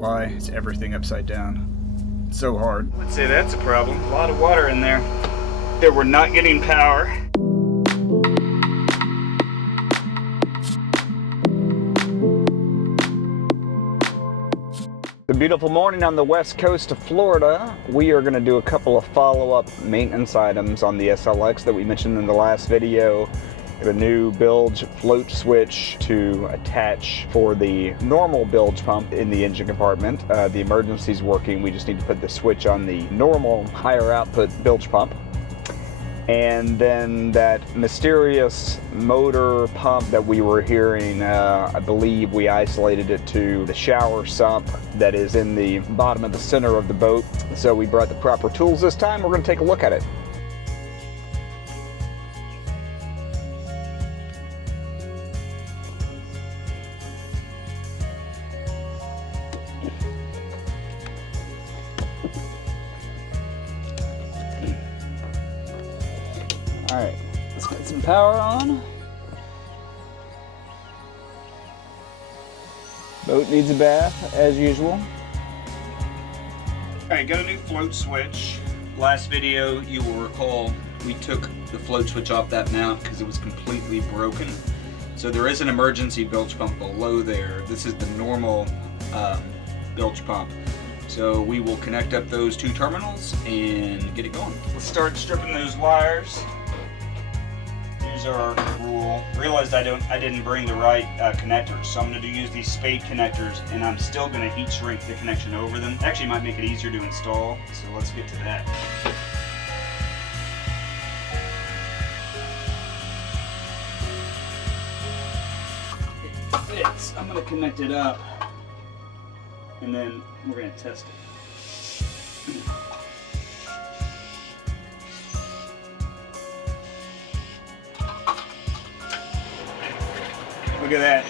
Why is everything upside down? It's so hard. Let's say that's a problem. A lot of water in there. We're not getting power. A beautiful morning on the west coast of Florida. We are going to do a couple of follow-up maintenance items on the SLX that we mentioned in the last video. We have a new bilge float switch to attach for the normal bilge pump in the engine compartment. The emergency is working. We just need to put the switch on the normal higher output bilge pump. And then that mysterious motor pump that we were hearing, I believe we isolated it to the shower sump that is in the bottom of the center of the boat. So we brought the proper tools this time. We're going to take a look at it. Alright, let's get some power on. Boat needs a bath, as usual. Alright, got a new float switch. Last video, you will recall, we took the float switch off that mount because it was completely broken. So there is an emergency bilge pump below there. This is the normal bilge pump. So we will connect up those two terminals and get it going. Let's start stripping those wires. Here's our rule. Realized I didn't bring the right connectors, so I'm going to use these spade connectors, and I'm still going to heat shrink the connection over them. Actually, might make it easier to install. So let's get to that. It fits. I'm going to connect it up, and then we're going to test it. Look at that.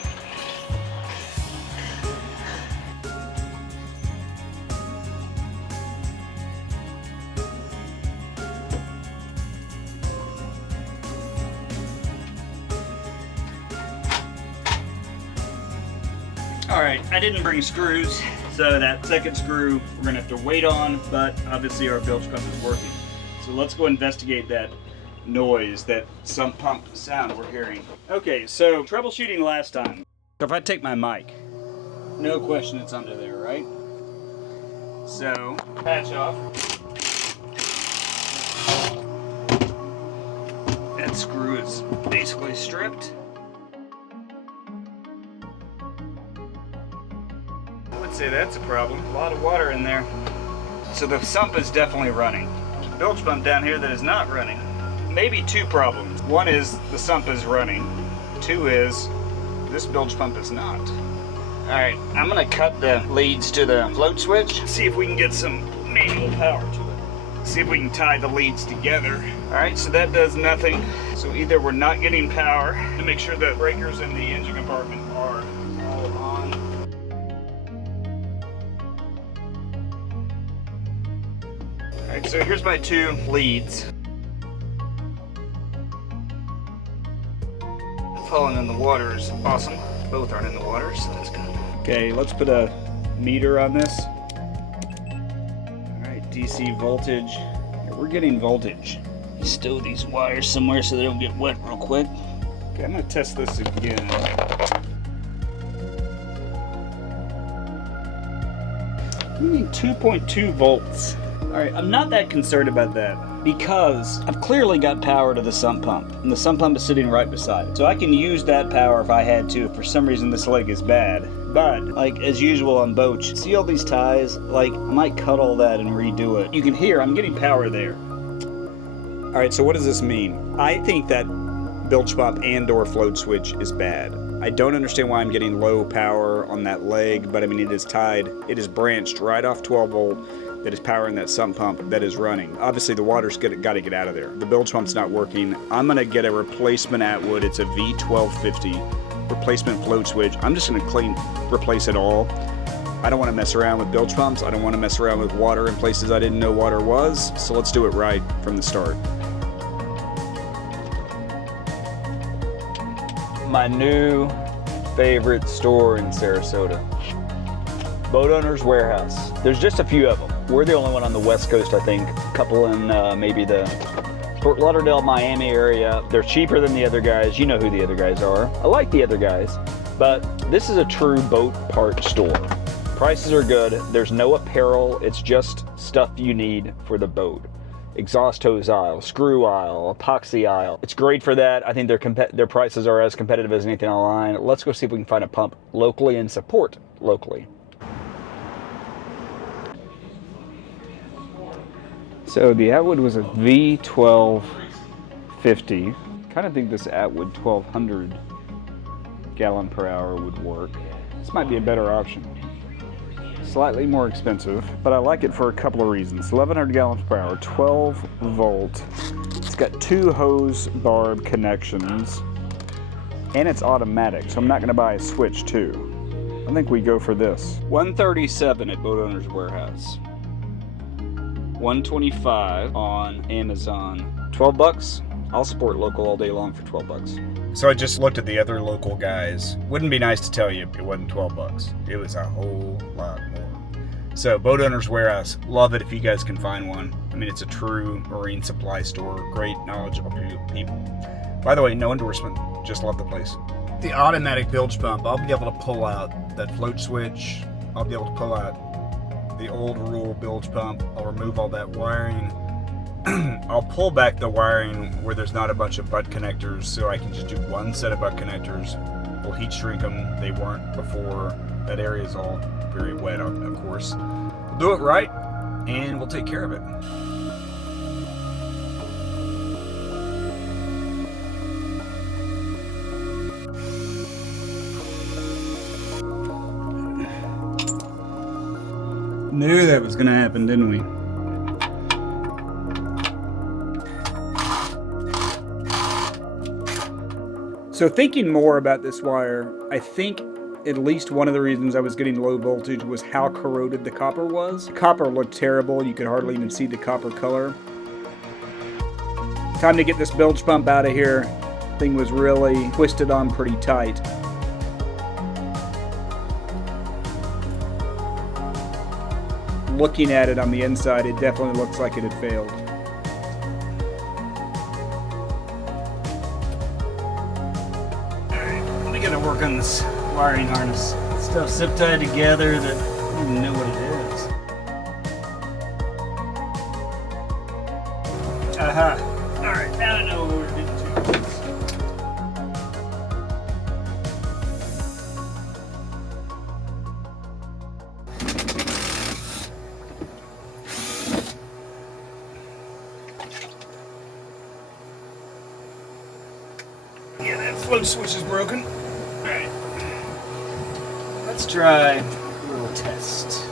Alright, I didn't bring screws, so that second screw we're going to have to wait on, but obviously our bilge pump is working. So let's go investigate that noise, that sump pump sound we're hearing. Okay, so troubleshooting last time. So if I take my mic, no question it's under there, right? So, patch off. That screw is basically stripped. I would say that's a problem. A lot of water in there. So the sump is definitely running. There's a bilge pump down here that is not running. Maybe two problems. One is the sump is running. Two is this bilge pump is not. Alright, I'm gonna cut the leads to the float switch. See if we can get some manual power to it. See if we can tie the leads together. Alright, so that does nothing. So either we're not getting power, to make sure the breakers in the engine compartment are all on. Alright, so here's my two leads. Falling in the water is awesome. Both aren't in the water, so that's good. Okay, let's put a meter on this. Alright, DC voltage. Yeah, we're getting voltage. Stow these wires somewhere so they don't get wet real quick. Okay, I'm going to test this again. We need 2.2 volts. Alright, I'm not that concerned about that because I've clearly got power to the sump pump, and the sump pump is sitting right beside it. So I can use that power if I had to. If for some reason this leg is bad. But, like as usual on boats, see all these ties? Like, I might cut all that and redo it. You can hear I'm getting power there. Alright, so what does this mean? I think that bilge pump and or float switch is bad. I don't understand why I'm getting low power on that leg, but I mean it is tied. It is branched right off 12 volt. That is powering that sump pump that is running. Obviously the water's got to get out of there. The bilge pump's not working. I'm gonna get a replacement Atwood. It's a V1250 replacement float switch. I'm just gonna replace it all. I don't want to mess around with bilge pumps. I don't want to mess around with water in places I didn't know water was. So let's do it right from the start. My new favorite store in Sarasota. Boat Owners Warehouse. There's just a few of them. We're the only one on the West Coast, I think. A couple in maybe the Fort Lauderdale, Miami area. They're cheaper than the other guys. You know who the other guys are. I like the other guys, but this is a true boat part store. Prices are good. There's no apparel. It's just stuff you need for the boat. Exhaust hose aisle, screw aisle, epoxy aisle. It's great for that. I think their prices are as competitive as anything online. Let's go see if we can find a pump locally and support locally. So the Atwood was a V1250. Kind of think this Atwood 1200 gallon per hour would work. This might be a better option. Slightly more expensive, but I like it for a couple of reasons. 1100 gallons per hour, 12 volt. It's got 2 hose barb connections, and it's automatic, so I'm not gonna buy a switch too. I think we go for this. $137 at Boat Owners Warehouse. $125 on Amazon. 12 bucks? I'll support local all day long for 12 bucks. So I just looked at the other local guys. Wouldn't be nice to tell you it wasn't 12 bucks. It was a whole lot more. So Boat Owners Warehouse, love it if you guys can find one. I mean, it's a true marine supply store. Great, knowledgeable people. By the way, no endorsement. Just love the place. The automatic bilge pump, I'll be able to pull out that float switch. I'll be able to pull out the old rule bilge pump. I'll remove all that wiring. I'll pull back the wiring where there's not a bunch of butt connectors, so I can just do one set of butt connectors. We'll heat shrink them. They weren't before. That area is all very wet, of course. We'll do it right, and we'll take care of it. Knew that was gonna happen, didn't we? So thinking more about this wire, I think at least one of the reasons I was getting low voltage was how corroded the copper was. The copper looked terrible. You could hardly even see the copper color. Time to get this bilge pump out of here. Thing was really twisted on pretty tight. Looking at it on the inside, it definitely looks like it had failed. Gotta work on this wiring harness. Stuff's zip tied together that I don't even know what it is. Aha. Alright, now I know what we're getting to. Yeah, that float switch is broken. Alright, let's try a little test.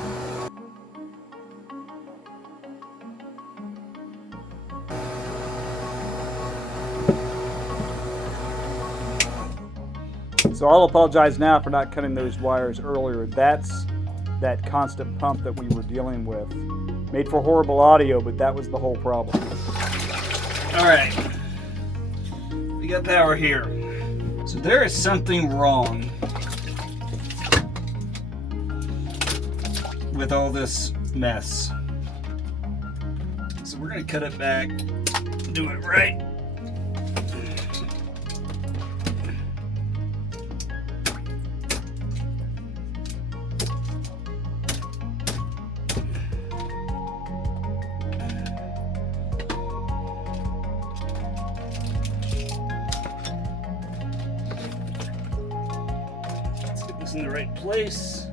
So I'll apologize now for not cutting those wires earlier. That's that constant pump that we were dealing with. Made for horrible audio, but that was the whole problem. Alright, we got power here. So there is something wrong with all this mess. So we're gonna cut it back, do it right. In the right place.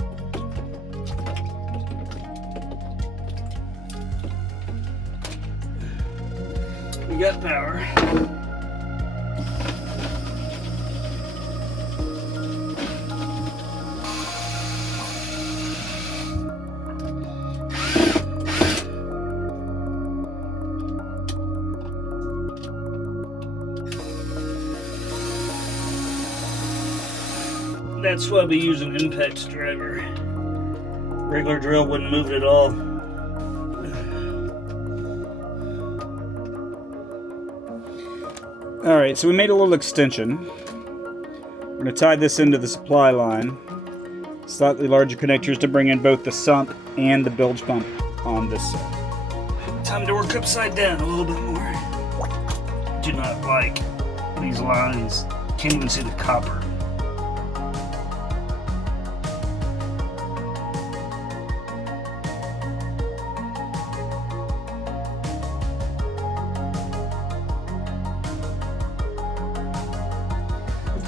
We got power. That's why we use an impact driver. Regular drill wouldn't move it at all. Alright, so we made a little extension. We're going to tie this into the supply line. Slightly larger connectors to bring in both the sump and the bilge pump on this side. Time to work upside down a little bit more. Do not like these lines. Can't even see the copper.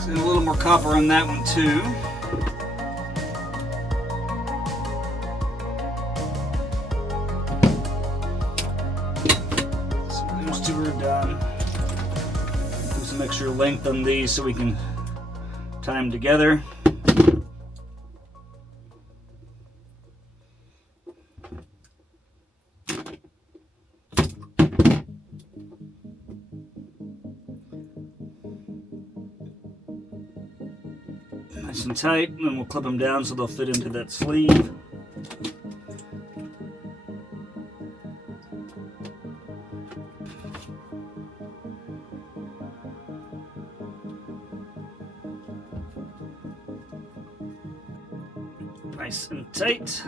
A little more copper on that one too. So those two are done. Put some extra length on these so we can tie them together. Nice and tight, and then we'll clip them down so they'll fit into that sleeve. Nice and tight.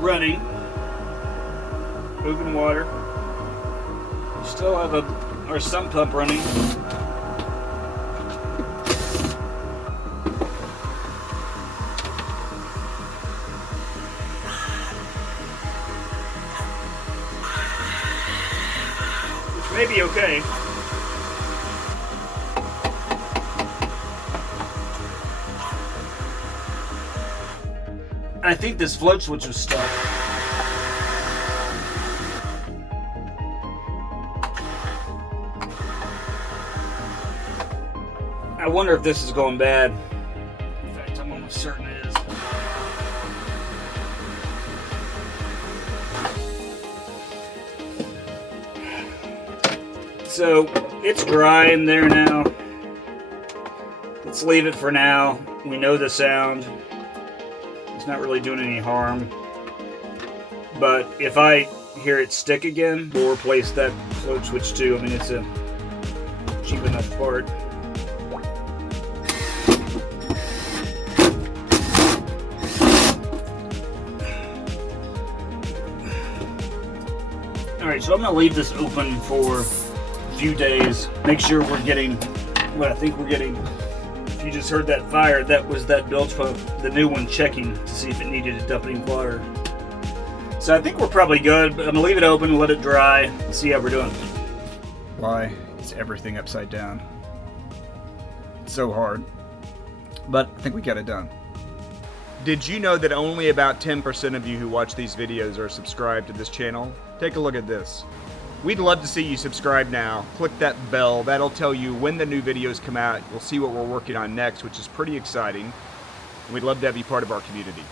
Running, moving water. We still have our sump pump running. Which may be okay. I think this float switch was stuck. I wonder if this is going bad. In fact, I'm almost certain it is. So it's dry in there now. Let's leave it for now. We know the sound. It's not really doing any harm. But if I hear it stick again, we'll replace that float switch too. I mean, it's a cheap enough part. Alright, so I'm going to leave this open for a few days. Make sure we're getting what I think we're getting. You just heard that fire, that was that bilge pump, the new one, checking to see if it needed a dumping water. So I think we're probably good, but I'm gonna leave it open, let it dry, and see how we're doing. Why is everything upside down? It's so hard. But I think we got it done. Did you know that only about 10% of you who watch these videos are subscribed to this channel? Take a look at this. We'd love to see you subscribe now. Click that bell. That'll tell you when the new videos come out. You'll see what we're working on next, which is pretty exciting. And we'd love to have you part of our community.